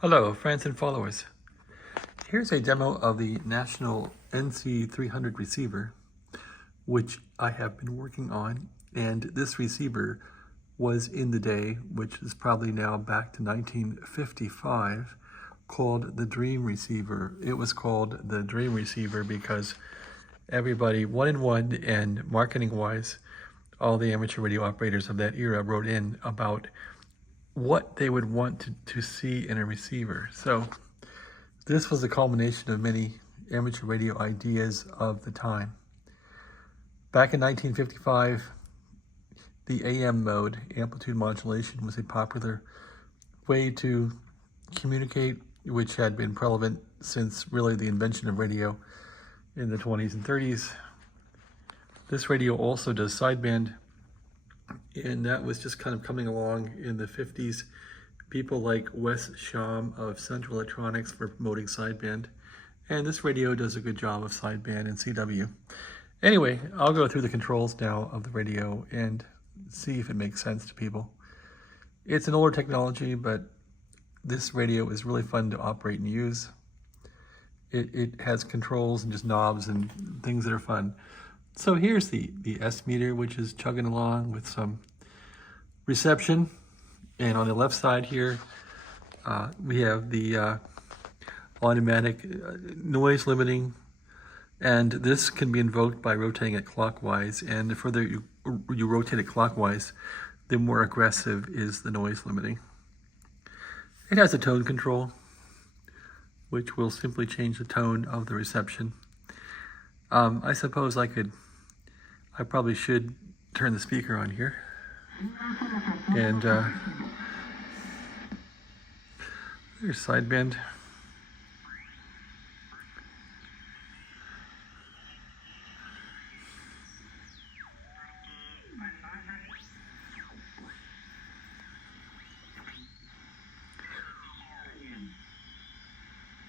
Hello, friends and followers. Here's a demo of the National NC300 receiver, which I have been working on. And this receiver was in the day, which is probably now back to 1955, called the Dream Receiver. It was called the Dream Receiver because everybody, one and marketing-wise, all the amateur radio operators of that era wrote in about what they would want to see in a receiver. So this was the culmination of many amateur radio ideas of the time. Back in 1955, the AM mode, amplitude modulation, was a popular way to communicate, which had been prevalent since really the invention of radio in the 20s and 30s. This radio also does sideband, and that was just kind of coming along in the 50s. People like Wes Sham of Central Electronics were promoting sideband, and this radio does a good job of sideband and CW. Anyway, I'll go through the controls now of the radio and see if it makes sense to people. It's an older technology, but this radio is really fun to operate and use. It has controls and just knobs and things that are fun. So here's the S meter, which is chugging along with some reception. And on the left side here, we have the automatic noise limiting. And this can be invoked by rotating it clockwise. And the further you rotate it clockwise, the more aggressive is the noise limiting. It has a tone control, which will simply change the tone of the reception. I suppose I probably should turn the speaker on here. And there's sideband.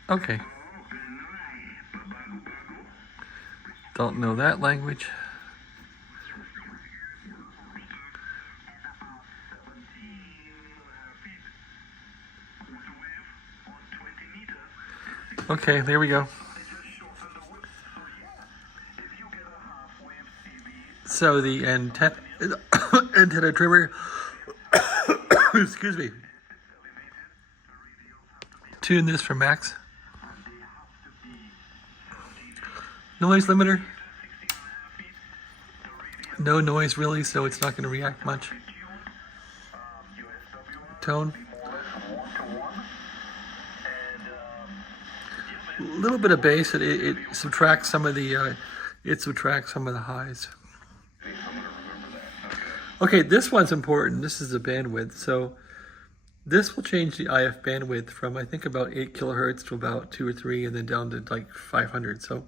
Okay. Don't know that language. Okay, there we go. So the antenna trimmer, excuse me, tune this for max. Noise limiter, no noise really, so it's not going to react much. Tone, a little bit of bass. It subtracts some of the highs. Okay, this one's important. This is the bandwidth. So this will change the IF bandwidth from I think about 8 kilohertz to about 2 or 3, and then down to like 500. So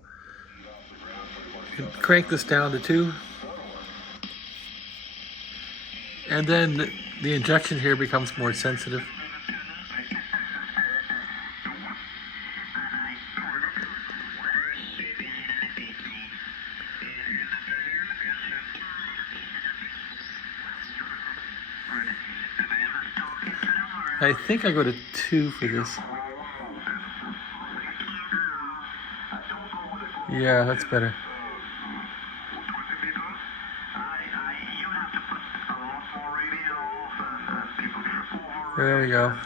you can crank this down to 2, and then the injection here becomes more sensitive. I think I go to 2 for this. Yeah, that's better. There we go.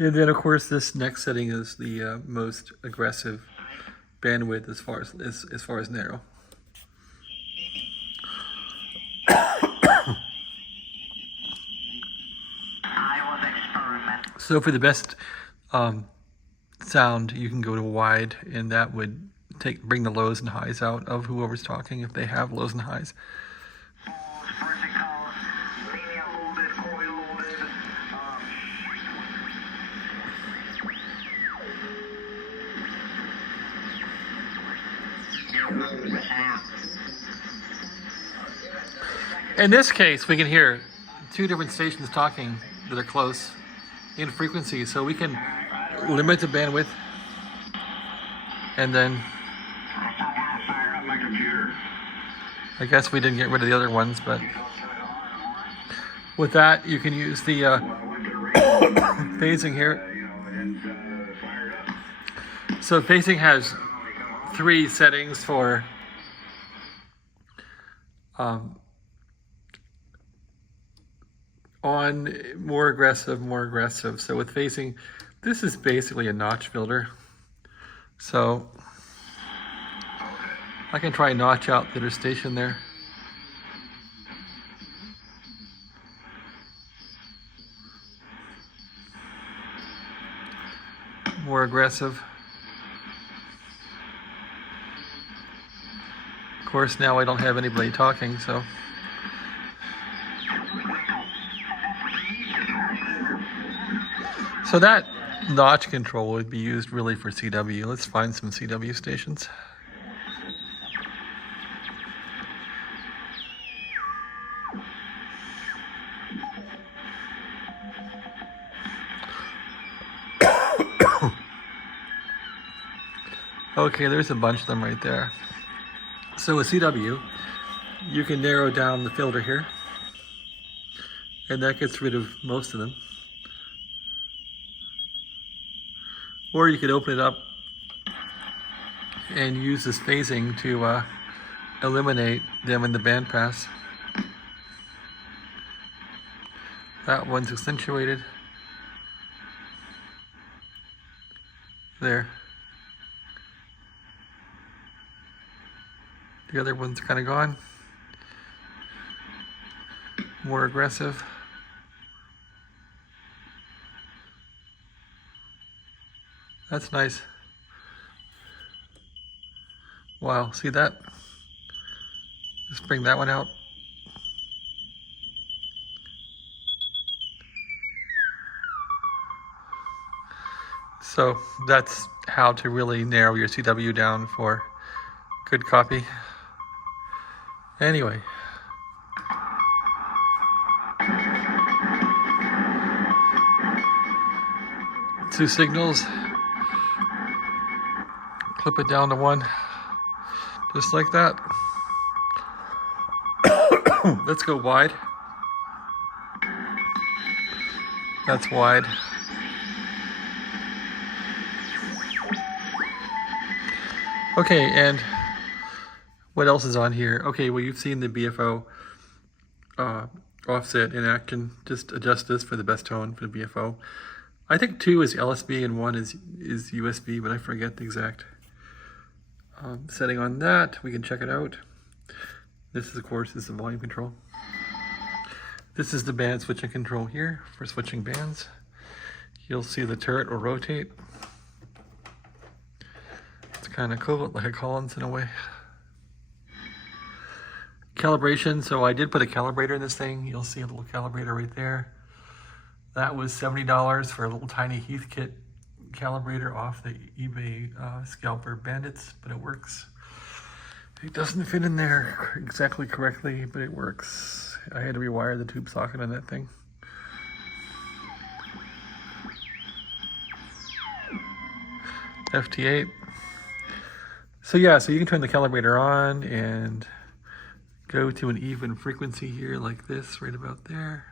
And then, of course, this next setting is the most aggressive bandwidth as far as narrow. So for the best sound, you can go to wide, and that would bring the lows and highs out of whoever's talking if they have lows and highs. In this case, we can hear two different stations talking that are close in frequency, so we can limit the bandwidth and then I guess we didn't get rid of the other ones, but with that you can use the phasing here. So phasing has 3 settings for on more aggressive. So with phasing, this is basically a notch filter. So I can try and notch out the other station there. More aggressive. Of course, now I don't have anybody talking, so. So that notch control would be used really for CW. Let's find some CW stations. Okay, there's a bunch of them right there. So with CW, you can narrow down the filter here, and that gets rid of most of them. Or you could open it up and use this phasing to eliminate them in the bandpass. That one's accentuated. There. The other one's kind of gone. More aggressive. That's nice. Wow, see that? Let's bring that one out. So that's how to really narrow your CW down for good copy. Anyway. Two signals. Clip it down to 1. Just like that. Let's go wide. That's wide. Okay, and what else is on here? Okay, well, you've seen the BFO offset in action. Just adjust this for the best tone for the BFO. I think 2 is LSB and 1 is USB, but I forget the exact setting on that. We can check it out. This is, of course, is the volume control. This is the band switching control here for switching bands. You'll see the turret will rotate. It's kind of cool, like a Collins in a way. Calibration, so I did put a calibrator in this thing. You'll see a little calibrator right there. That was $70 for a little tiny Heathkit calibrator off the eBay scalper bandits, but it works. It doesn't fit in there exactly correctly, but it works. I had to rewire the tube socket on that thing. FT8. So yeah, so you can turn the calibrator on and go to an even frequency here like this, right about there.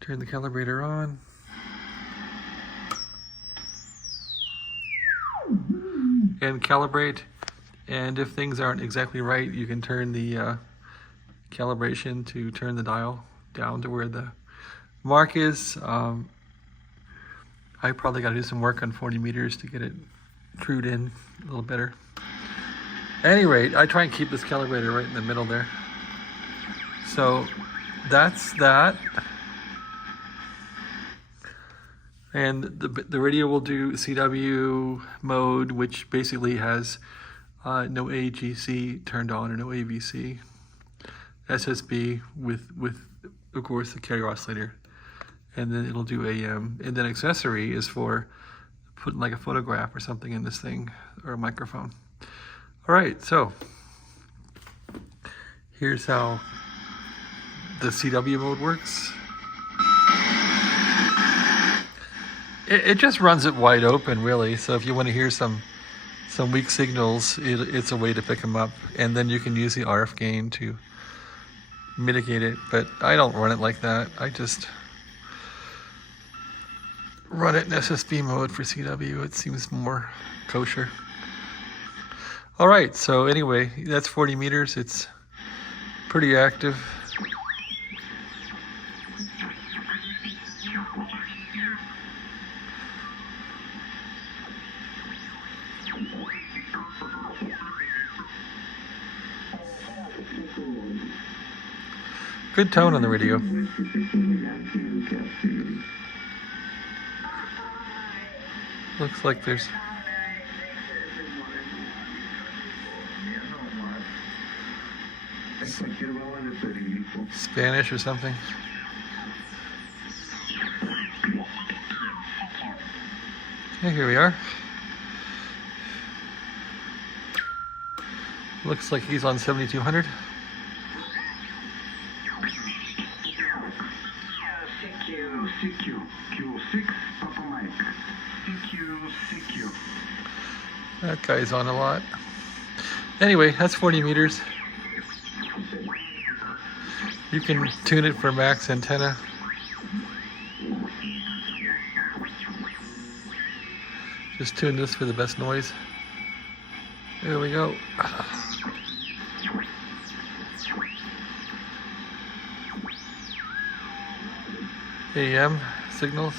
Turn the calibrator on. And calibrate. And if things aren't exactly right, you can turn the calibration to turn the dial down to where the mark is. I probably got to do some work on 40 meters to get it trued in a little better. At any rate, I try and keep this calibrator right in the middle there. So that's that. And the radio will do CW mode, which basically has no AGC turned on or no AVC. SSB with of course the carrier oscillator, and then it'll do AM. And then accessory is for putting like a photograph or something in this thing, or a microphone. All right, so here's how the CW mode works. It just runs it wide open, really. So if you want to hear some weak signals, it's a way to pick them up. And then you can use the RF gain to mitigate it. But I don't run it like that. I just run it in SSB mode for CW. It seems more kosher. All right, so anyway, that's 40 meters. It's pretty active. Good tone on the radio. Looks like there's Spanish or something. Okay, here we are. Looks like he's on 7200. That guy's on a lot. Anyway, that's 40 meters. You can tune it for max antenna. Just tune this for the best noise. There we go. AM signals.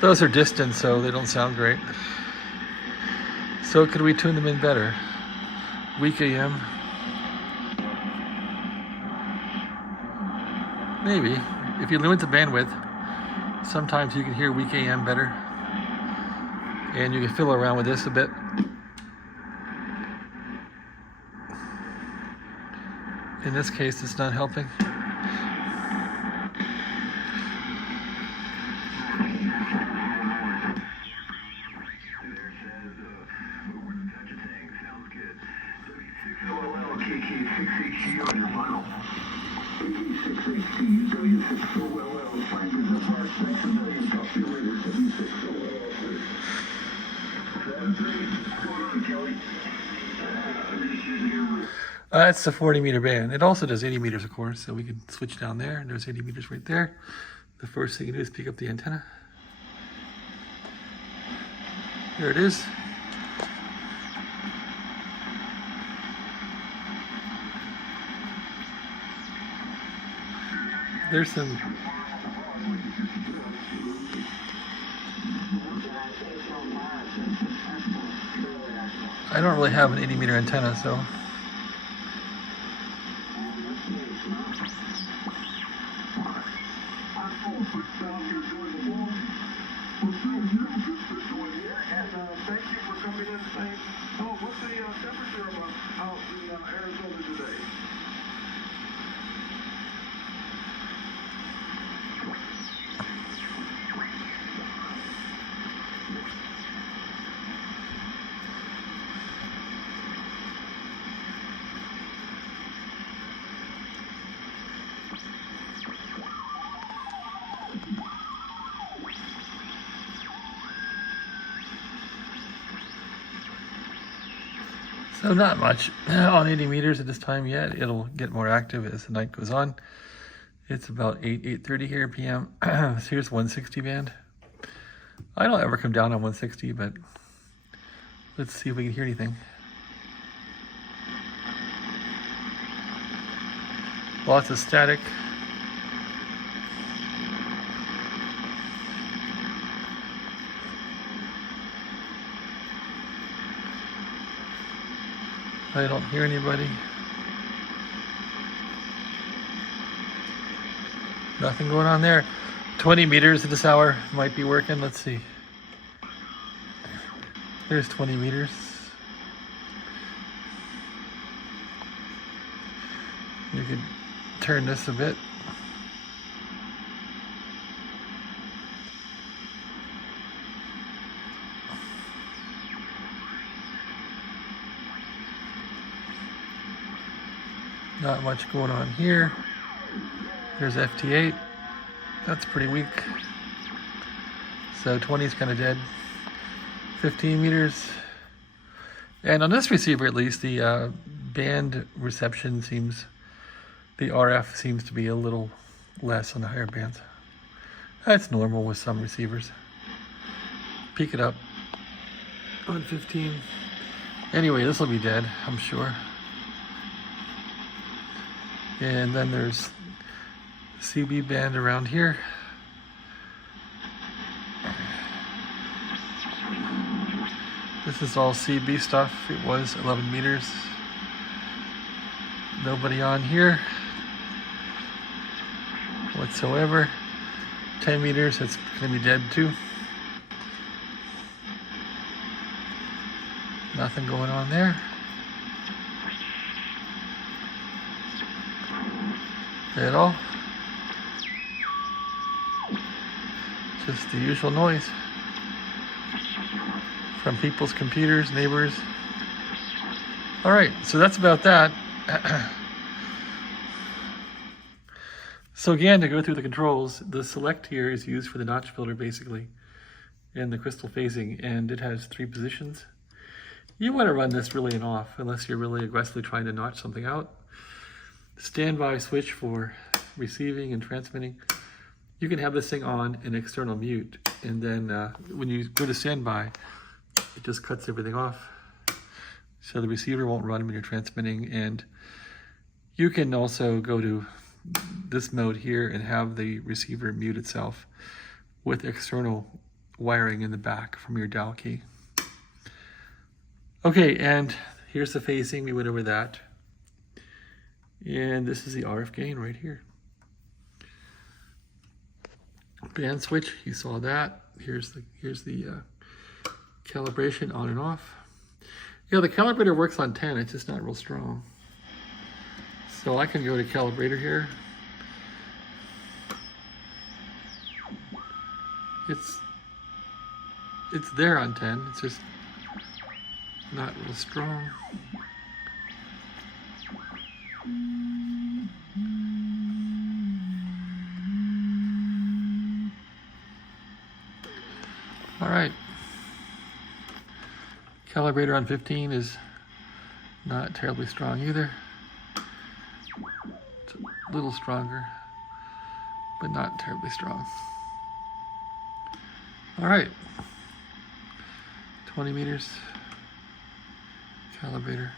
Those are distant, so they don't sound great. So could we tune them in better? Weak AM. Maybe. If you limit the bandwidth, sometimes you can hear weak AM better. And you can fiddle around with this a bit. In this case, it's not helping. That's the 40 meter band. It also does 80 meters, of course, so we can switch down there. And there's 80 meters right there. The first thing you do is pick up the antenna. There it is. There's some I don't really have an 80 meter antenna, so thank you for coming in today. Oh, what's the temperature out in Arizona today? So not much on 80 meters at this time yet. It'll get more active as the night goes on. It's about 8:30 here p.m. So here's 160 band. I don't ever come down on 160, but let's see if we can hear anything. Lots of static. I don't hear anybody. Nothing going on there. 20 meters at this hour might be working. Let's see. There's 20 meters. You could turn this a bit. Not much going on here. Here's FT8. That's pretty weak. So 20 is kind of dead. 15 meters. And on this receiver, at least, the band reception seems, the RF seems to be a little less on the higher bands. That's normal with some receivers. Peak it up on 15. Anyway, this will be dead, I'm sure. And then there's CB band around here. This is all CB stuff. It was 11 meters. Nobody on here whatsoever. 10 meters, it's going to be dead too. Nothing going on there. At all. Just the usual noise from people's computers, neighbors. All right, so that's about that. So again, to go through the controls, the select here is used for the notch filter basically, and the crystal phasing, and it has 3 positions. You want to run this really in off unless you're really aggressively trying to notch something out. Standby switch for receiving and transmitting. You can have this thing on an external mute, and then when you go to standby, it just cuts everything off. So the receiver won't run when you're transmitting, and you can also go to this mode here and have the receiver mute itself with external wiring in the back from your dial key. Okay, and here's the phasing. We went over that. And this is the RF gain right here. Band switch, you saw that. Here's the calibration on and off. You know, the calibrator works on 10, it's just not real strong. So I can go to calibrator here. It's there on 10, it's just not real strong. All right. Calibrator on 15 is not terribly strong either. It's a little stronger, but not terribly strong. All right. 20 meters. Calibrator.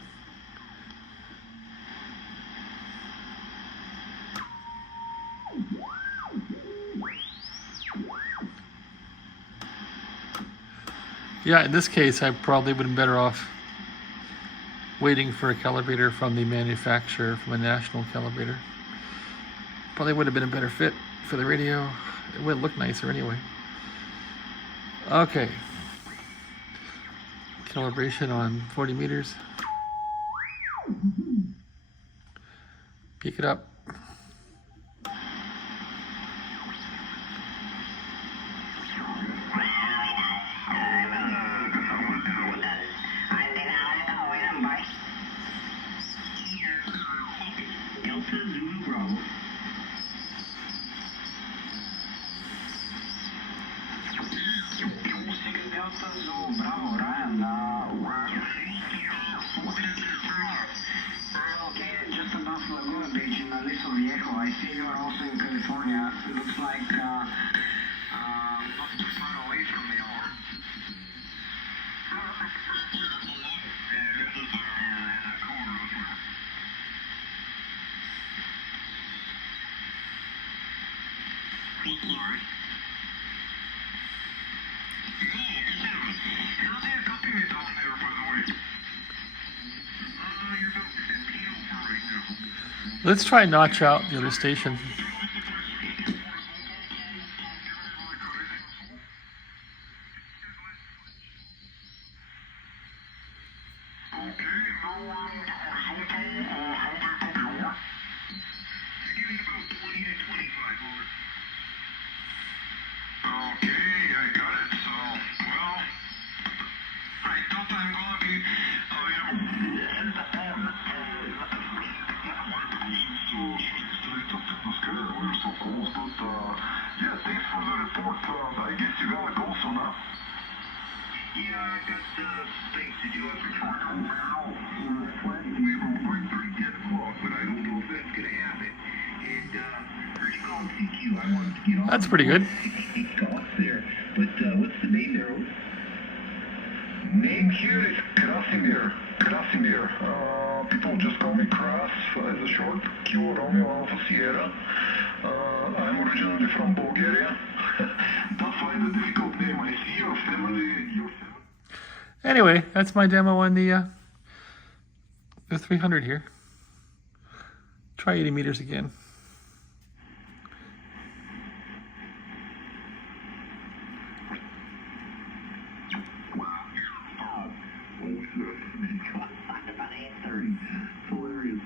Yeah, in this case, I probably would have been better off waiting for a calibrator from the manufacturer, from a national calibrator. Probably would have been a better fit for the radio. It would look nicer anyway. Okay. Calibration on 40 meters. Peak it up. I see you are also in California. It looks like not too far away from me. Let's try and notch out the other station. I guess you got a goal soon, huh? Yeah, I got things to do after work. We were going 30 o'clock, but I don't know if that's Gonna happen. And where'd you go on CQ? I wanted to get on. That's pretty good. Golf there. But what's the name there? Name here is Krasimir. Krasimir. People just call me Kras as a short. Q Romeo Alpha Sierra. I'm originally from Bulgaria. Don't find a difficult name. I see your family. Anyway, that's my demo on the 300 here. Try 80 meters again. About 8:30. Hilarious.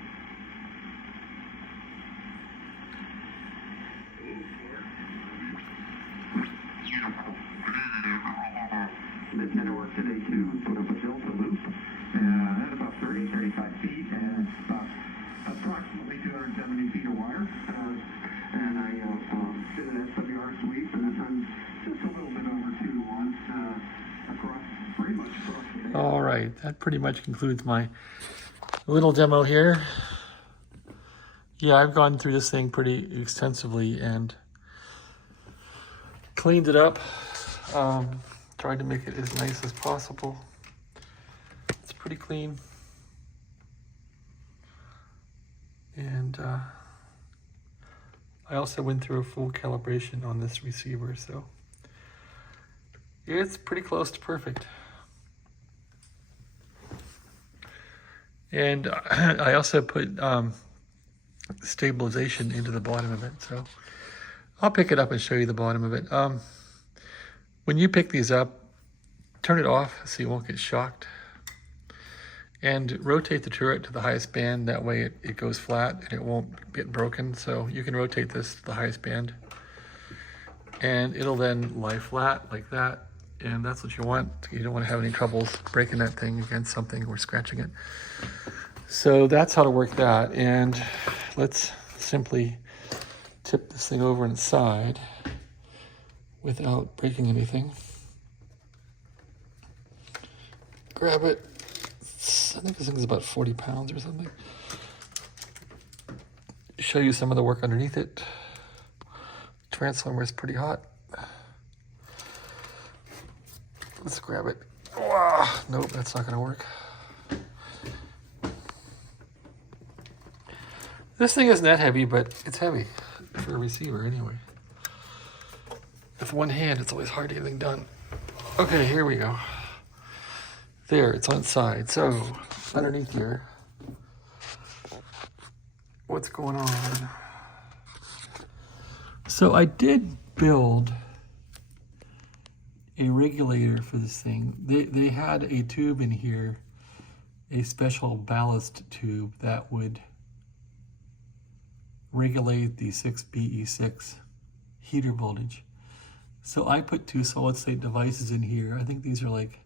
This did work today too. Put up a delta loop at about 30, 35 feet and about approximately 270 feet of wire. And I did an SWR sweep and I've done just a little bit over 2 to 1 across, pretty much across the day. All right, that pretty much concludes my little demo here. Yeah, I've gone through this thing pretty extensively and cleaned it up. Tried to make it as nice as possible. It's pretty clean. And I also went through a full calibration on this receiver, so it's pretty close to perfect. And I also put stabilization into the bottom of it, so I'll pick it up and show you the bottom of it. When you pick these up, turn it off so you won't get shocked, and rotate the turret to the highest band. That way it goes flat and it won't get broken. So you can rotate this to the highest band and it'll then lie flat like that, and that's what you want. You don't want to have any troubles breaking that thing against something or scratching it. So that's how to work that. And let's simply tip this thing over on its side without breaking anything. Grab it. I think this thing is about 40 pounds or something. Show you some of the work underneath it. Transformer is pretty hot. Let's grab it. Wow. Nope, that's not gonna work. This thing isn't that heavy, but it's heavy for a receiver anyway. With one hand, it's always hard to get anything done. Okay, here we go. There, it's on its side. So, underneath here, what's going on? So I did build a regulator for this thing. They had a tube in here, a special ballast tube that would regulate the 6BE6 heater voltage. So I put 2 solid-state devices in here. I think these are like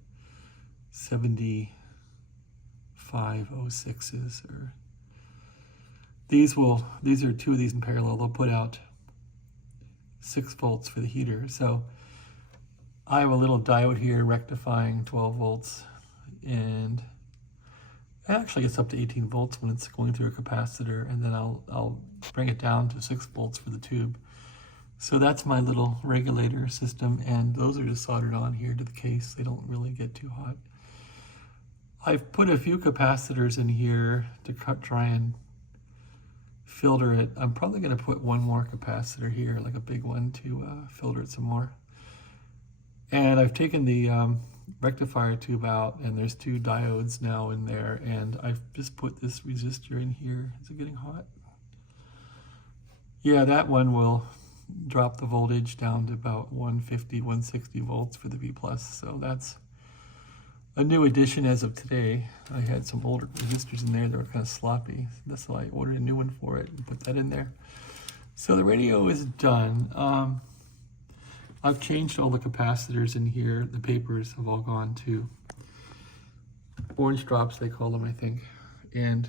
7506s, or these are 2 of these in parallel. They'll put out 6 volts for the heater. So I have a little diode here rectifying 12 volts, and it actually gets up to 18 volts when it's going through a capacitor, and then I'll bring it down to 6 volts for the tube. So that's my little regulator system, and those are just soldered on here to the case. They don't really get too hot. I've put a few capacitors in here to try and filter it. I'm probably going to put one more capacitor here, like a big one, to filter it some more. And I've taken the rectifier tube out, and there's 2 diodes now in there, and I've just put this resistor in here. Is it getting hot? Yeah, that one will drop the voltage down to about 150, 160 volts for the V+. So that's a new addition as of today. I had some older resistors in there that were kind of sloppy. That's why I ordered a new one for it and put that in there. So the radio is done. I've changed all the capacitors in here. The papers have all gone to orange drops, they call them, I think. And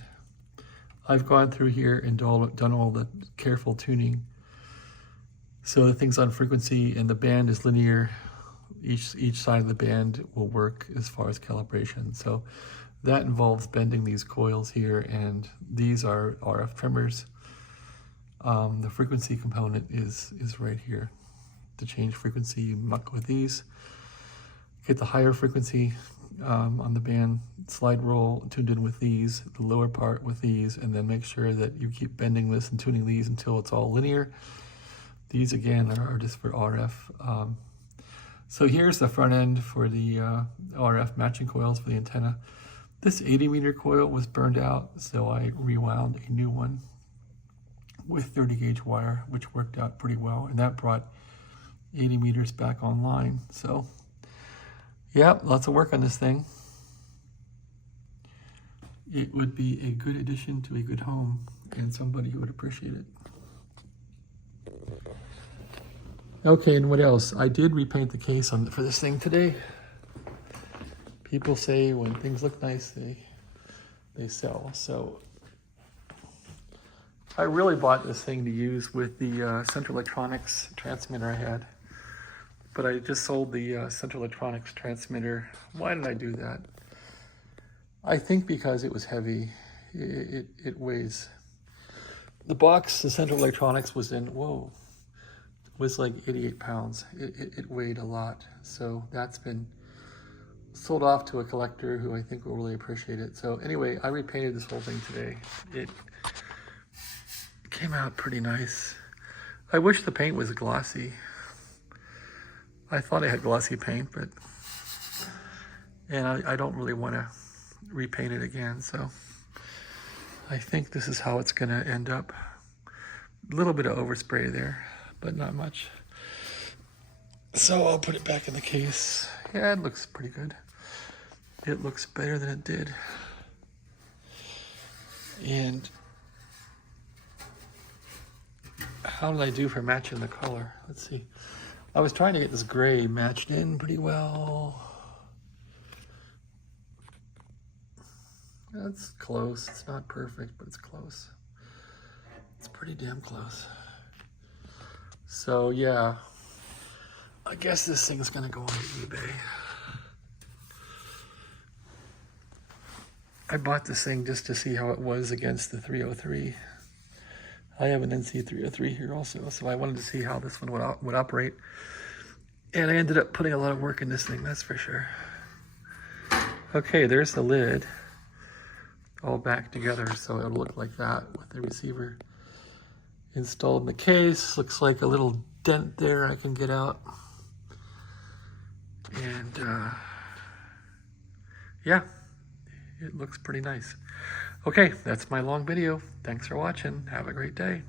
I've gone through here and done all the careful tuning So the thing's on frequency and the band is linear. Each side of the band will work as far as calibration. So that involves bending these coils here, and these are RF trimmers. The frequency component is right here. To change frequency, you muck with these. Get the higher frequency on the band slide roll tuned in with these, the lower part with these, and then make sure that you keep bending this and tuning these until it's all linear. These again are just for RF. So here's the front end for the RF matching coils for the antenna. This 80 meter coil was burned out, so I rewound a new one with 30 gauge wire, which worked out pretty well, and that brought 80 meters back online. So yeah, lots of work on this thing. It would be a good addition to a good home and somebody who would appreciate it. Okay, and what else? I did repaint the case for this thing today. People say when things look nice, they sell. So I really bought this thing to use with the Central Electronics transmitter I had. But I just sold the Central Electronics transmitter. Why did I do that? I think because it was heavy. It weighs. The box the Central Electronics was in, was like 88 pounds. It weighed a lot. So that's been sold off to a collector who I think will really appreciate it. So anyway, I repainted this whole thing today. It came out pretty nice. I wish the paint was glossy. I thought I had glossy paint, and I don't really want to repaint it again. So I think this is how it's going to end up. A little bit of overspray there, but not much. So I'll put it back in the case. Yeah, it looks pretty good. It looks better than it did. And how did I do for matching the color? Let's see. I was trying to get this gray matched in pretty well. That's close. It's not perfect, but it's close. It's pretty damn close. So yeah, I guess this thing's gonna go on eBay. I bought this thing just to see how it was against the 303. I have an NC303 here also, so I wanted to see how this one would operate. And I ended up putting a lot of work in this thing, that's for sure. Okay, there's the lid, all back together, so it'll look like that with the receiver installed in the case. Looks like a little dent there I can get out. And yeah, it looks pretty nice. Okay, that's my long video. Thanks for watching. Have a great day.